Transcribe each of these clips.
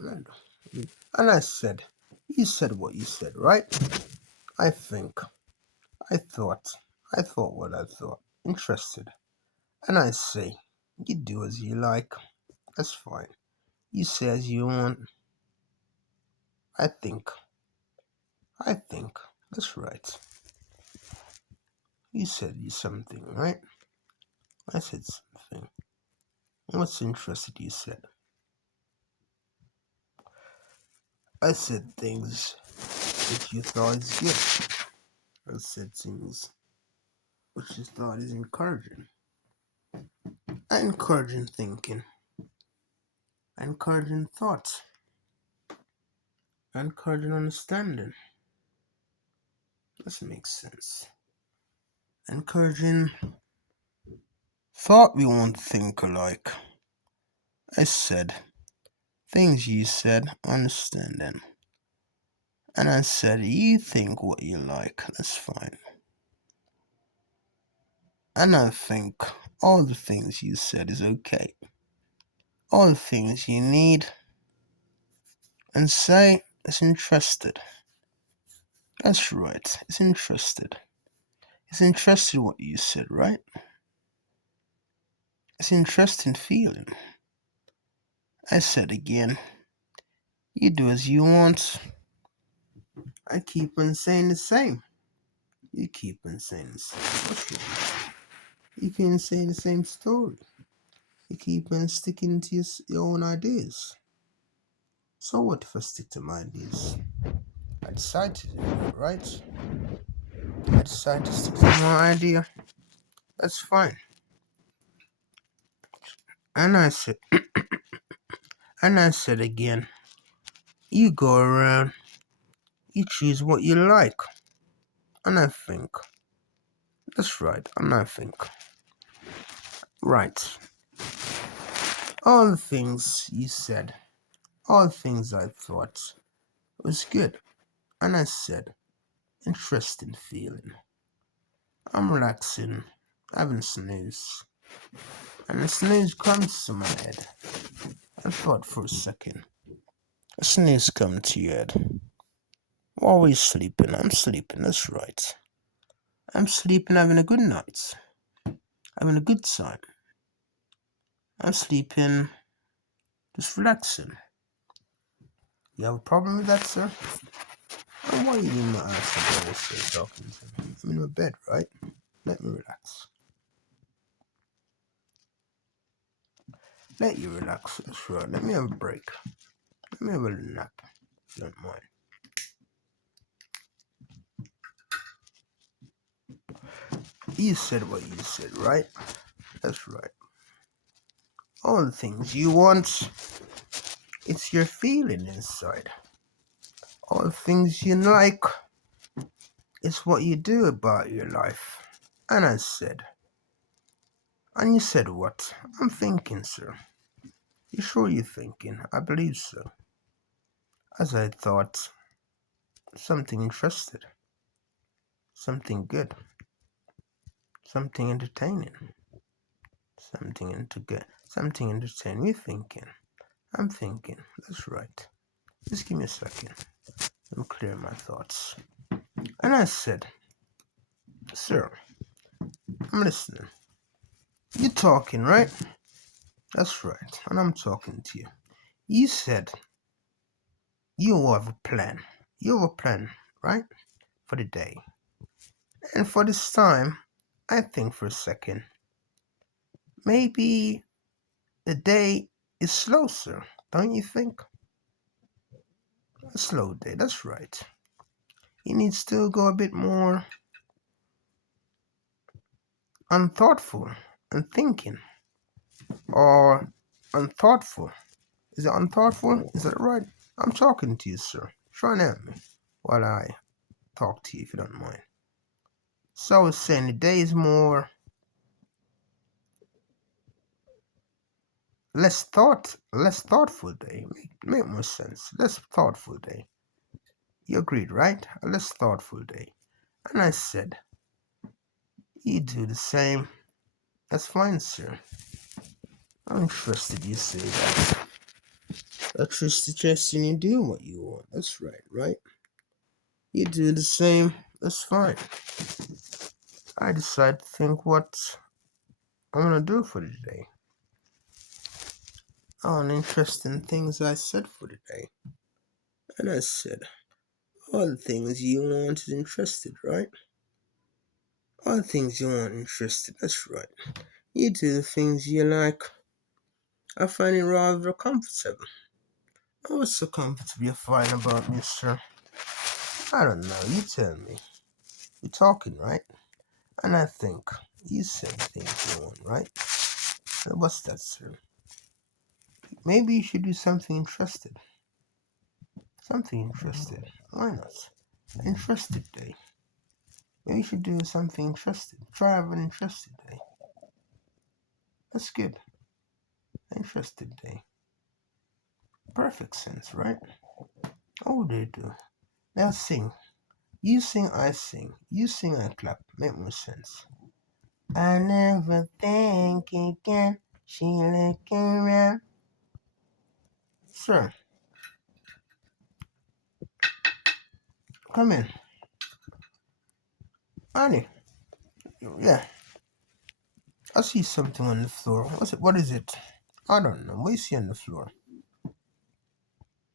And I said, you said what you said, right? I think, I thought, I thought what I thought. Interested. And I say, you do as you like. That's fine. You say as you want. I think. I think. That's right. You said you something, right? I said something. What's interested, you said? I said things that you thought is good. I said things which you thought is encouraging. Encouraging thinking. Encouraging thoughts. Encouraging understanding. This makes sense. Encouraging thought we won't think alike. I said things you said, understanding. And I said, you think what you like, that's fine. And I think all the things you said is okay. All the things you need and say is interested. That's right, it's interested. It's interested what you said, right? It's interesting feeling. I said again, you do as you want. I keep on saying the same. You keep on saying the same. What's wrong? You keep saying the same story. You keep on sticking to your own ideas. So what if I stick to my ideas? I decide to do it, right? I decide to stick to my idea. That's fine. And I said, and I said again, you go around, you choose what you like. And I think, that's right, and I think, right. All the things you said, all the things I thought was good. And I said, interesting feeling. I'm relaxing, having snooze. And the snooze comes to my head. I thought for a second. A snooze come to your head. While we're sleeping, I'm sleeping, that's right. I'm sleeping, having a good night. Having a good time. I'm sleeping, just relaxing. You have a problem with that, sir? And why you didn't ask the girl still talking to me? I'm in my bed, right? Let me relax. Let you relax, that's right. Let me have a break. Let me have a little nap, if you don't mind. You said what you said, right? That's right. All the things you want, it's your feeling inside. All the things you like, it's what you do about your life. And I said, and you said what? I'm thinking, sir. You sure you're thinking? I believe so. As I thought, something interested, something good, something entertaining, something entertaining. You're thinking. I'm thinking. That's right. Just give me a second. Let me clear my thoughts. And I said, sir, I'm listening. You're talking, right? That's right. And I'm talking to you. You said you have a plan. You have a plan, right? For the day. And for this time, I think for a second, maybe the day is slow, sir. Don't you think? A slow day, that's right. You need to go a bit more unthoughtful and thinking. Or unthoughtful. Is it unthoughtful? Is that right? I'm talking to you, sir. Try and help me while I talk to you, if you don't mind. So I was saying the day is more less thoughtful day. Make more sense. Less thoughtful day. You agreed, right? A less thoughtful day. And I said, you do the same. That's fine, sir. I'm interested you say that. That's just suggesting you do what you want. That's right, right? You do the same. That's fine. I decide to think what I'm gonna do for the day. All the interesting things I said for the day. And I said, all the things you want is interested, right? All the things you want interested, that's right. You do the things you like. I find it rather comfortable. Oh, what's so comfortable you find about me, sir? I don't know, you tell me. We're talking, right? And I think you said things you want, right? So what's that, sir? Maybe you should do something interested. Something interested. Why not? Interested day. Maybe you should do something interested. Try have an interested day. That's good. Interested day. Perfect sense, right? Oh, they do. Now sing. You sing, I sing. You sing, I clap. Make more sense. I never think again. She look around. Sir, come in. Honey. Yeah. I see something on the floor. What's it? What is it? I don't know. What do you see on the floor?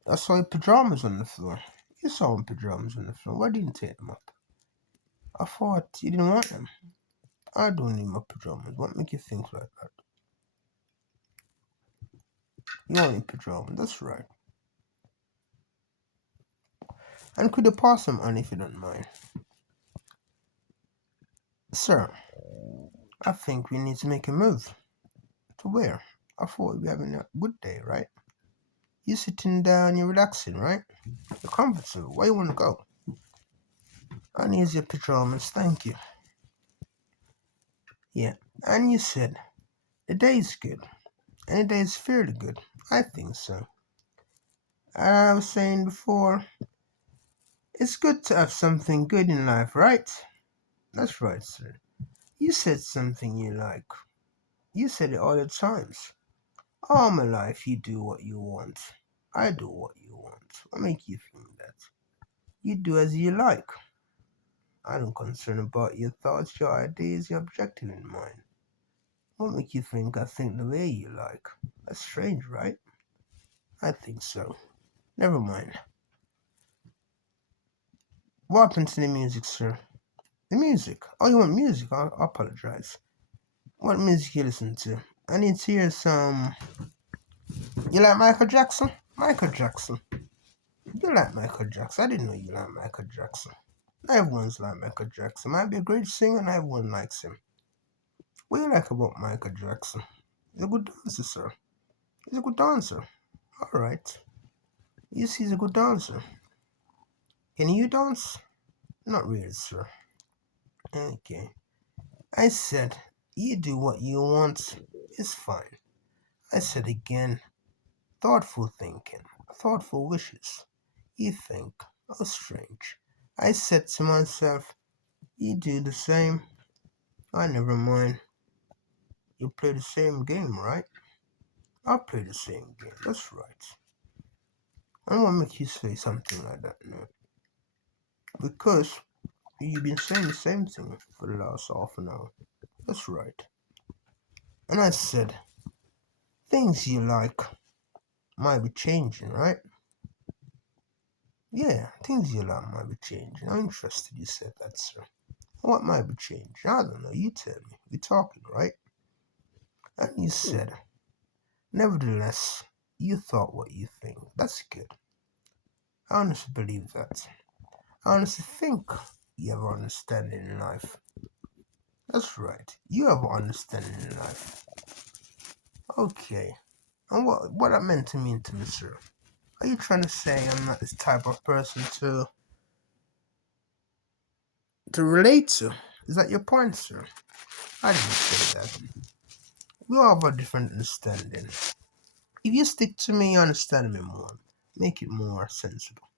I saw your pajamas on the floor. You saw my pajamas on the floor. Why didn't you take them up? I thought you didn't want them. I don't need my pajamas. What make you think like that? You want your pajamas. That's right. And could you pass them on if you don't mind? Sir, I think we need to make a move. To where? I thought we were having a good day, right? You're sitting down, you're relaxing, right? You're comfortable. Where you want to go? I need your pajamas, thank you. Yeah, and you said the day is good, and the day is fairly good. I think so. I was saying before, it's good to have something good in life, right? That's right, sir. You said something you like. You said it all the times. All my life, you do what you want. I do what you want. What make you think that? You do as you like. I don't concern about your thoughts, your ideas, your objective in mind. What make you think I think the way you like? That's strange, right? I think so. Never mind. What happened to the music, sir? The music? Oh, you want music? I apologize. What music you listen to? I need to hear some. You like Michael Jackson? Michael Jackson. You like Michael Jackson? I didn't know you like Michael Jackson. Everyone's like Michael Jackson. Might be a great singer and everyone likes him. What do you like about Michael Jackson? He's a good dancer, sir. He's a good dancer. Alright. You see, he's a good dancer. Can you dance? Not really, sir. Okay. I said, you do what you want. It's fine. I said again, thoughtful thinking, thoughtful wishes. You think, how strange. I said to myself, you do the same. I never mind. You play the same game, right? I play the same game. That's right. I don't want to make you say something like that, no. Because you've been saying the same thing for the last half an hour. That's right. And I said, things you like might be changing, right? Yeah, things you like might be changing. I'm interested you said that, sir. What might be changing? I don't know. You tell me. We're talking, right? And you said, nevertheless, you thought what you think. That's good. I honestly believe that. I honestly think you have understanding in life. That's right. You have understanding in life. Okay. And what I meant to mean to me, sir? Are you trying to say I'm not this type of person to relate to? Is that your point, sir? I didn't say that. We all have a different understanding. If you stick to me, you understand me more. Make it more sensible.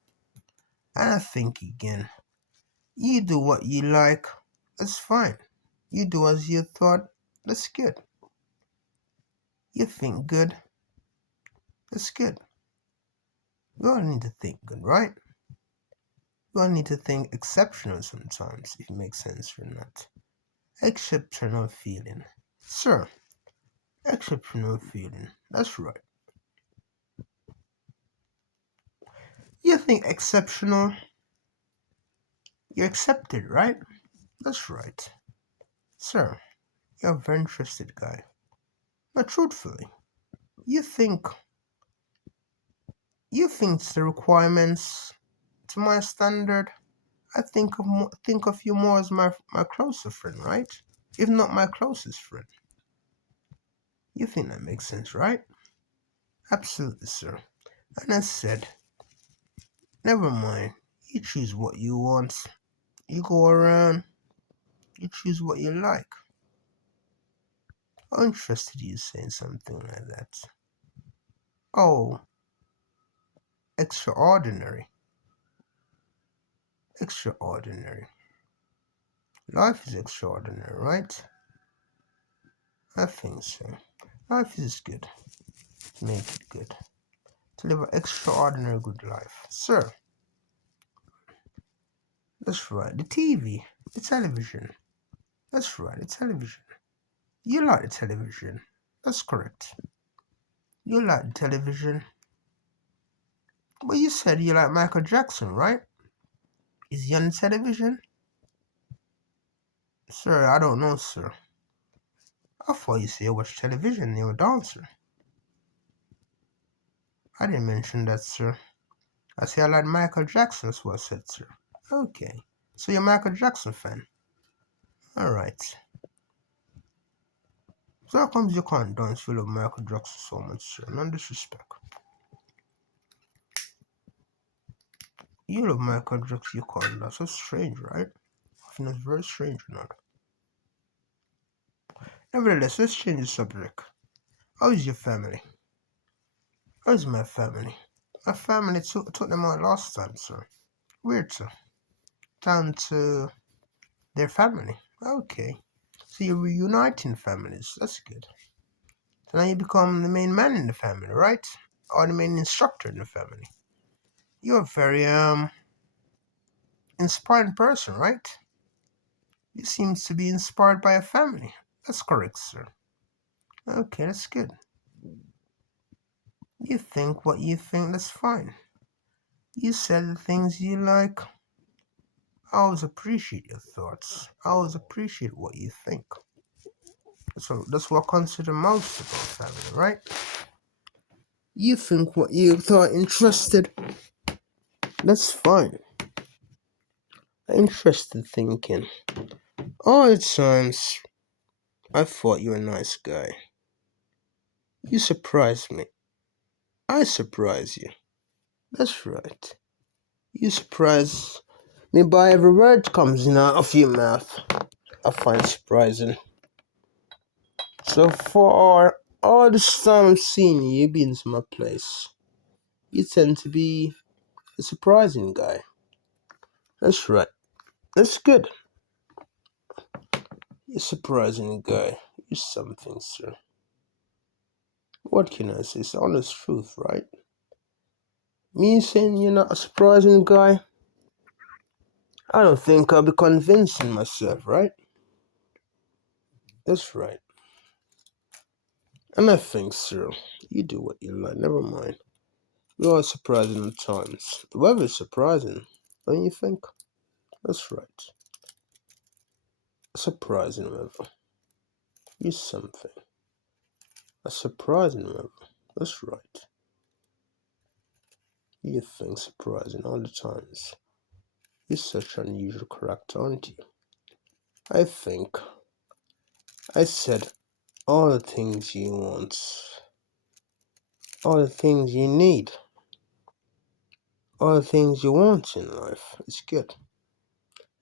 And I think again, you do what you like, that's fine. You do as you thought, that's good. You think good, that's good. We all need to think good, right? We all need to think exceptional sometimes, if it makes sense or not. Exceptional feeling. Sir, exceptional feeling. That's right. You think exceptional, you're accepted, right? That's right. Sir, you're a very interested guy. But truthfully, you think the requirements to my standard, I think of you more as my closer friend, right? If not my closest friend. You think that makes sense, right? Absolutely, sir. And I said, never mind. You choose what you want. You go around, you choose what you like. I'm interested in you saying something like that. Oh, extraordinary. Extraordinary. Life is extraordinary, right? I think so. Life is good. Make it good. To live an extraordinary good life. Sir, that's right. The TV, the television. That's right, the television. You like the television. That's correct. You like the television. But you said you like Michael Jackson, right? Is he on the television? Sir, I don't know, sir. I thought you said you watch television and you're a dancer. I didn't mention that, sir. I said I like Michael Jackson, that's what I said, sir. Okay. So you're a Michael Jackson fan. Alright. So how comes you can't dance? You love Michael Jackson so much, sir. None disrespect. You love Michael Jackson, you can't dance. That's strange, right? I think that's very strange, not. Nevertheless, let's change the subject. How is your family? How is my family? My family took them out last time, sir. Weird, sir. Down to their family. Okay. So you're reuniting families. That's good. So now you become the main man in the family, right? Or the main instructor in the family. You're a very inspiring person, right? You seem to be inspired by a family. That's correct, sir. Okay, that's good. You think what you think, that's fine. You said the things you like. I always appreciate your thoughts. I always appreciate what you think. So that's what I consider most about family, right? You think what you thought interested. That's fine. Interested thinking. All the times I thought you were a nice guy. You surprised me. I surprise you. That's right. You surprise me by every word comes out of your mouth. I find surprising. So for all this time I'm seeing you being in my place, you tend to be a surprising guy. That's right. That's good. You're a surprising guy. You're something, sir. What can I say? It's the honest truth, right? Me saying you're not a surprising guy, I don't think I'll be convincing myself, right? That's right. And I think, sir, you do what you like. Never mind. We are surprising at times. The weather is surprising, don't you think? That's right. A surprising weather. You something. A surprising weather. That's right. You think surprising all the times. You're such an unusual character, aren't you? I think I said all the things you want, all the things you need, all the things you want in life. It's good.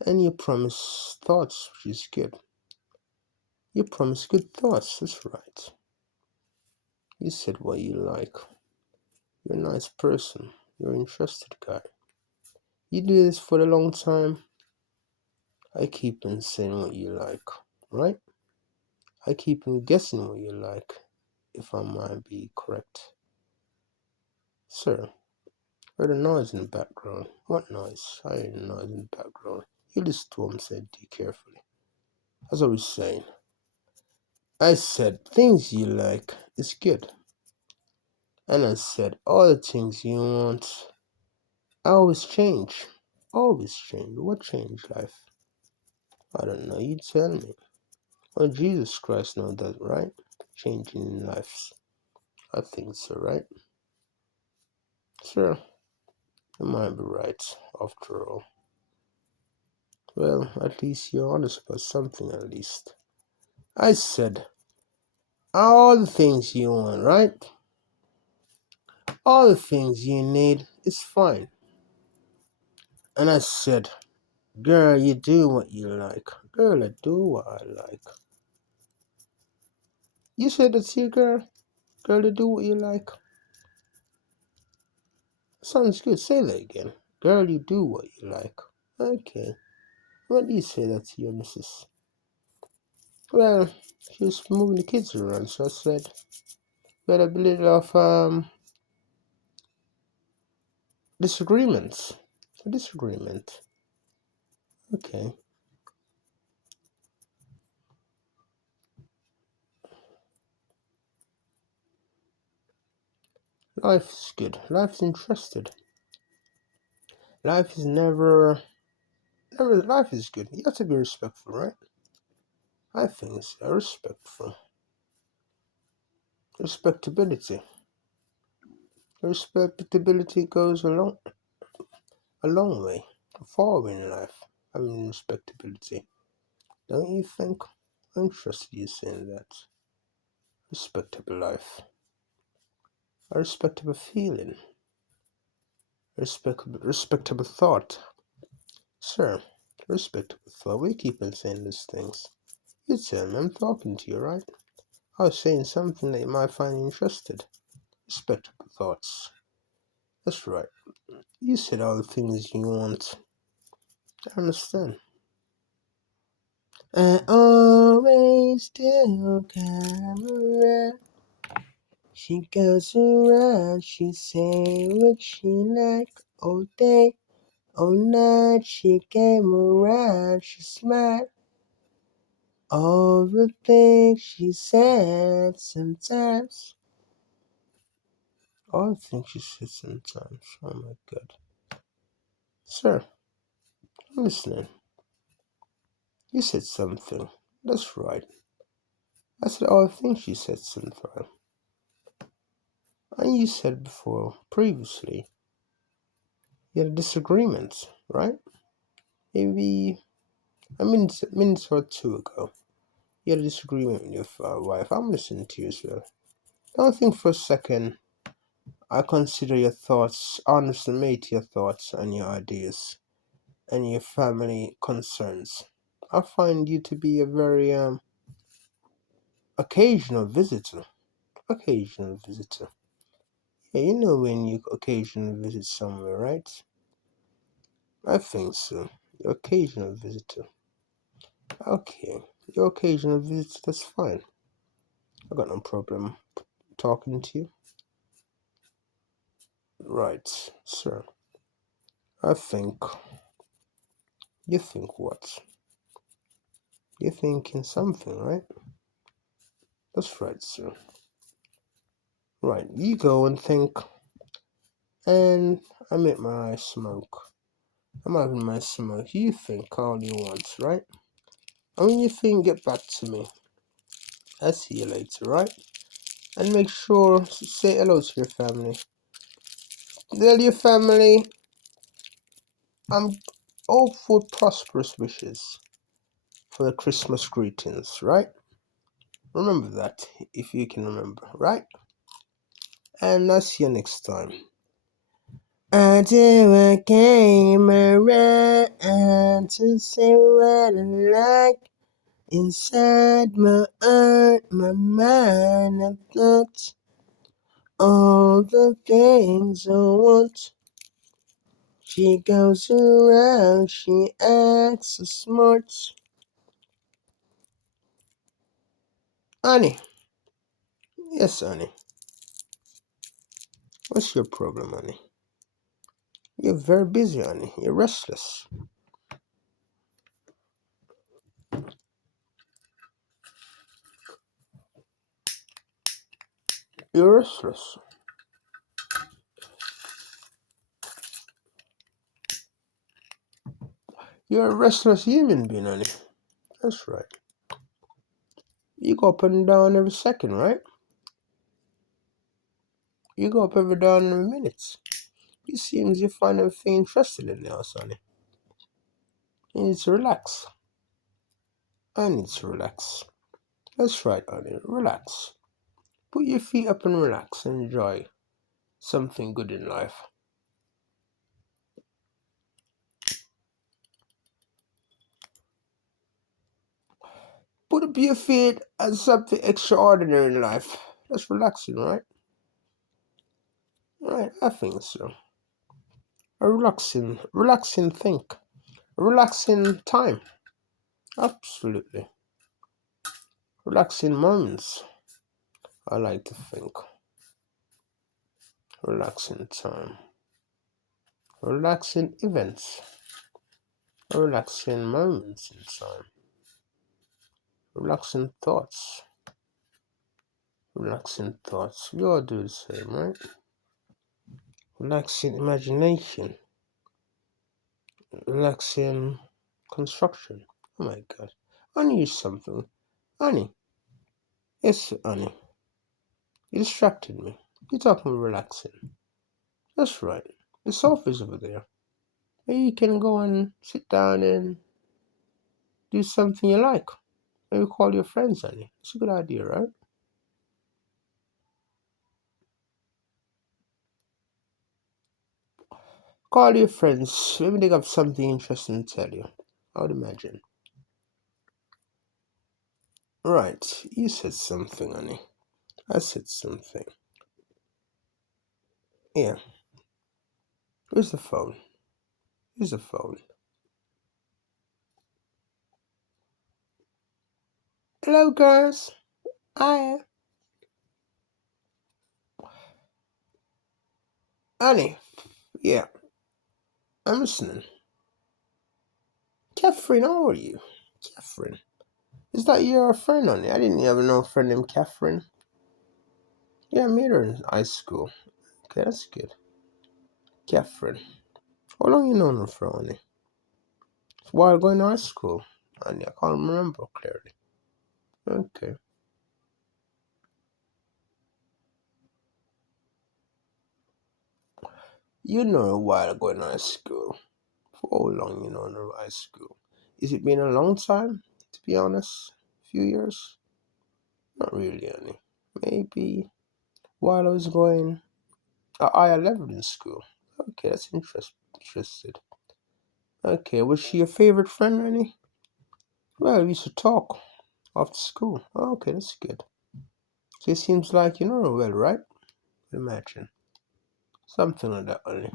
And you promise thoughts, which is good. You promise good thoughts, that's right. You said what you like. You're a nice person. You're an interested guy. You do this for a long time. I keep on saying what you like, right? I keep on guessing what you like, if I might be correct. Sir, Heard a noise in the background. What noise? I heard a noise in the background. You listen to what I'm saying to you carefully. As I was saying, I said things you like is good. And I said all the things you want always change. Always change. What change life? I don't know. You tell me. Well, Jesus Christ knows that, right? Changing lives. I think so, right? Sure, you might be right, after all. Well, at least you're honest about something, at least. I said, all the things you want, right? All the things you need is fine. And I said, girl, you do what you like. Girl, I do what I like. You said that to you, girl? Girl, you do what you like. Sounds good. Say that again. Girl, you do what you like. Okay. What do you say that to your missus? Well, she was moving the kids around, so I said, we had a little of disagreements. A disagreement. Okay. Life is good. Life is interested. Life is never. Life is good. You have to be respectful, right? I think it's respectful. Respectability. Respectability goes a long way, far way in life. Having respectability, don't you think? I'm interested in you saying that. Respectable life, a respectable feeling, respectable thought. Sir, respectable thought. We keep on saying these things. You tell me, I'm talking to you, right? I was saying something that you might find interested. Respectable thoughts. That's right. You said all the things you want. I understand. I always do camera. She goes around, she say what she like all day, all night. She came around, she smiled. All the things she said sometimes. All the things she said sometimes. Oh my god. Sir, I'm listening. You said something. That's right. I said all the things she said sometimes. And you said before, previously, you had a disagreement, right? Maybe a minute or two ago. You had a disagreement with your wife. I'm listening to you, sir. Don't think for a second I consider your thoughts, underestimate your thoughts and your ideas and your family concerns. I find you to be a very occasional visitor. Occasional visitor. Yeah, you know when you occasionally visit somewhere, right? I think so. Your occasional visitor. Okay. Your occasional visitor, that's fine. I got no problem talking to you. Right, sir. I think. You think what? You're thinking something, right? That's right, sir. Right, you go and think, and I make my eyes smoke. I'm having my smoke. You think all you want, right? And when you think, get back to me. I'll see you later, right? And make sure to say hello to your family. Tell your family I'm all for prosperous wishes for the Christmas greetings, right? Remember that if you can remember, right? And I'll see you next time. Until I came around to say what I like. Inside my heart, my mind, I thought all the things I want. She goes around, she acts so smart. Honey, yes, honey. What's your problem, honey? You're very busy, honey. You're restless. You're restless. You're a restless human being, honey. That's right. You go up and down every second, right? You go up every down every minute. It seems you find everything interesting in the house, honey. You need to relax. I need to relax. That's right, honey. Relax. Put your feet up and relax and enjoy something good in life. Put up your feet as something extraordinary in life. That's relaxing, right? Right, I think so. A relaxing think. A relaxing time. Absolutely. Relaxing moments. I like to think. Relaxing time. Relaxing events. Relaxing moments in time. Relaxing thoughts. Relaxing thoughts. We all do the same, right? Relaxing imagination. Relaxing construction. Oh my god. I need something. Honey. Yes, honey. You distracted me. You're talking about relaxing. That's right. The sofa's over there. Maybe you can go and sit down and do something you like. Maybe call your friends, honey. It's a good idea, right? Call your friends. Maybe they got something interesting to tell you. I would imagine. Right. You said something, honey. I said something. Yeah. Where's the phone? Where's the phone? Hello, girls. Hi. Honey. Yeah. I'm listening. Catherine, how are you? Catherine. Is that your friend, honey? I didn't even know a friend named Catherine. Yeah, I met her in high school. Okay, that's good. Catherine. How long you known her for, honey? While going to high school. Honey, I can't remember clearly. Okay. You know her a while ago in high school. For how long you know her in high school? Is it been a long time, to be honest? A few years? Not really, honey. Maybe while I was going at higher level in school. Okay, that's interested. Okay, was she your favorite friend, honey? Well, we used to talk after school. Okay, that's good. So it seems like you know her well, right? Imagine. Something like that, honey.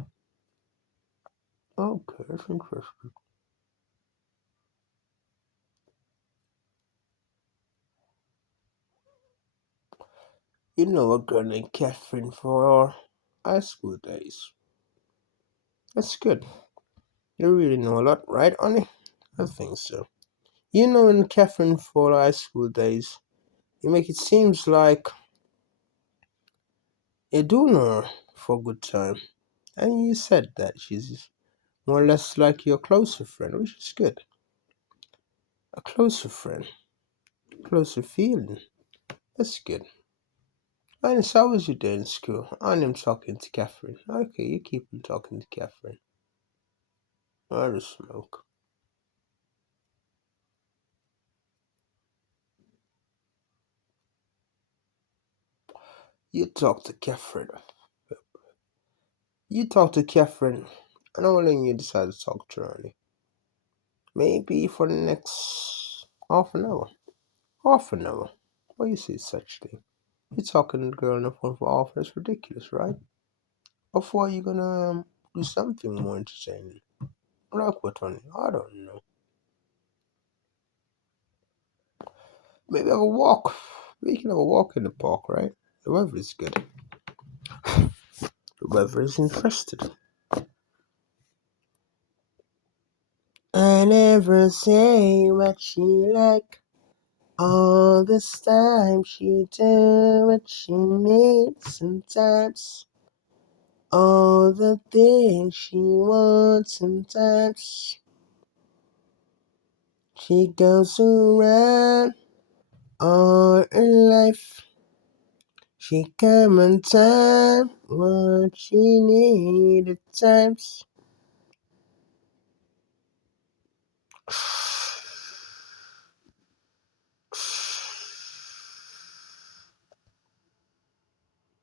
Okay, that's interesting. You know a girl named Catherine for our high school days. That's good. You really know a lot, right, honey? I think so. You know, in Catherine for our high school days, you make it seems like you do know her for a good time. And you said that she's more or less like your closer friend, which is good. A closer friend, closer feeling. That's good. And so how was your day in school? I'm talking to Catherine. Okay, you keep on talking to Catherine. I just smoke. You talk to Catherine. You talk to Catherine, and how long you decide to talk to her, honey? Maybe for the next half an hour. Half an hour. Why you say such thing? You talking to the girl on the phone for half an hour? That's ridiculous, right? Before you gonna do something more entertaining. Like what, honey? I don't know. Maybe have a walk. We can have a walk in the park, right? The weather is good. The weather is interested. I never say what she like. All this time she do what she needs sometimes. All the things she wants sometimes. She goes around all her life. She come on time what she need at times.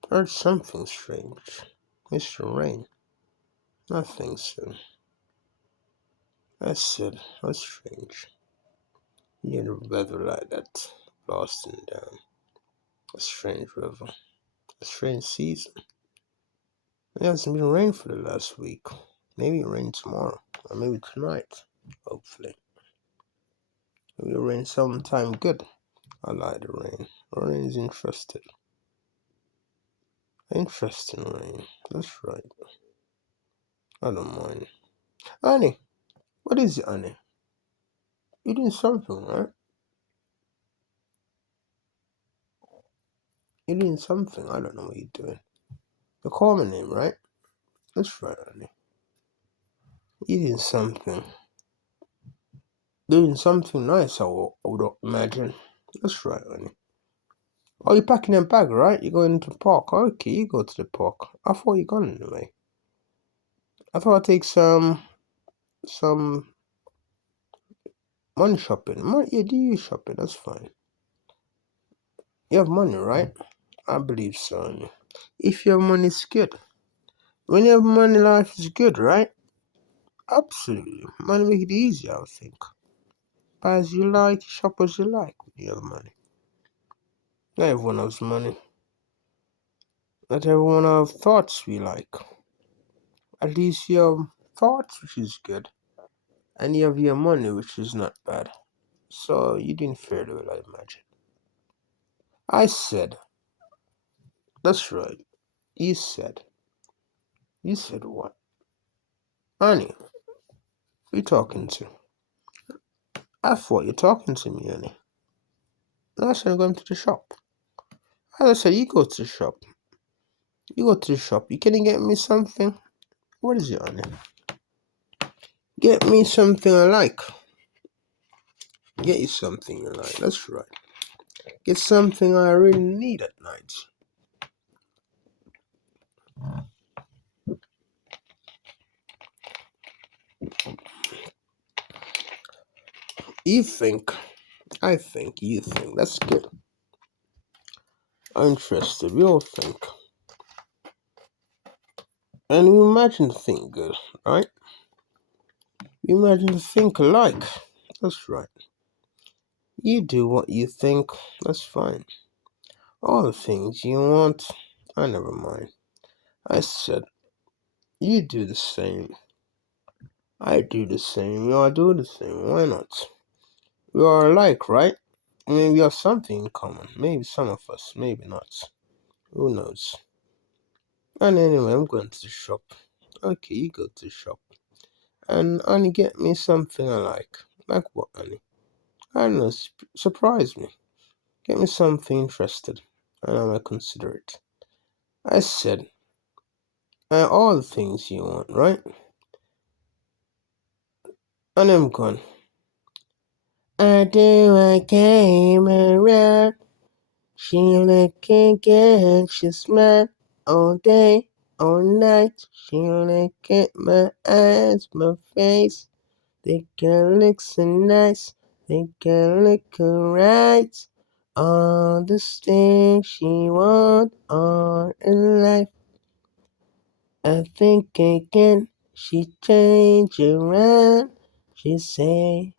Heard something strange. Mr. Rain. Nothing, sir. That's it. That's strange. You had a weather like that. Lost and down. A strange weather. A strange season. It hasn't been rain for the last week. Maybe it rain tomorrow. Or maybe tonight. Hopefully. Maybe it'll rain sometime good. I like the rain. Rain is interesting. Interesting rain. That's right. I don't mind. Honey. What is it, honey? You're doing something, right? You're doing something. I don't know what you're doing. You call my name, right? That's right, honey. You're doing something. Doing something nice, I would imagine. That's right, honey. Oh, you're packing a bag, right? You're going to the park. Okay, you go to the park. I thought you gone anyway. I thought I'd take some money shopping. Money, yeah, do you shopping? That's fine. You have money, right? I believe so, honey. If you have money, it's good. When you have money, life is good, right? Absolutely. Money make it easy, I think. Buy as you like, shop as you like when you have money. Not everyone has money. Not everyone have thoughts we like. At least you have thoughts, which is good. And you have your money, which is not bad. So you didn't fare well, I imagine. I said, that's right. You said. You said what? Honey, who you talking to? I thought you're talking to me, honey. I said I'm going to the shop. I said you go to the shop. You go to the shop. You can get me something. What is it, honey? Get me something I like. Get you something you like. That's right. Get something I really need at night. You think. I think. You think. That's good. I'm interested. We all think. And we imagine to think good, right? We imagine to think alike. That's right. You do what you think. That's fine. All the things you want, I never mind. I said, you do the same. I do the same. You all do the same. Why not? We are alike, right? I mean, we have something in common. Maybe some of us, maybe not. Who knows? And anyway, I'm going to the shop. Okay, you go to the shop. And honey, get me something I like. Like what, honey? I don't know, surprise me. Get me something interested, and I might consider it. I said, all the things you want, right? And I'm gone. I came around. She looking good, she smile all day, all night. She look at my eyes, my face. They can look so nice, they can look right. All the things she want all in life. I think again, she change around. She say,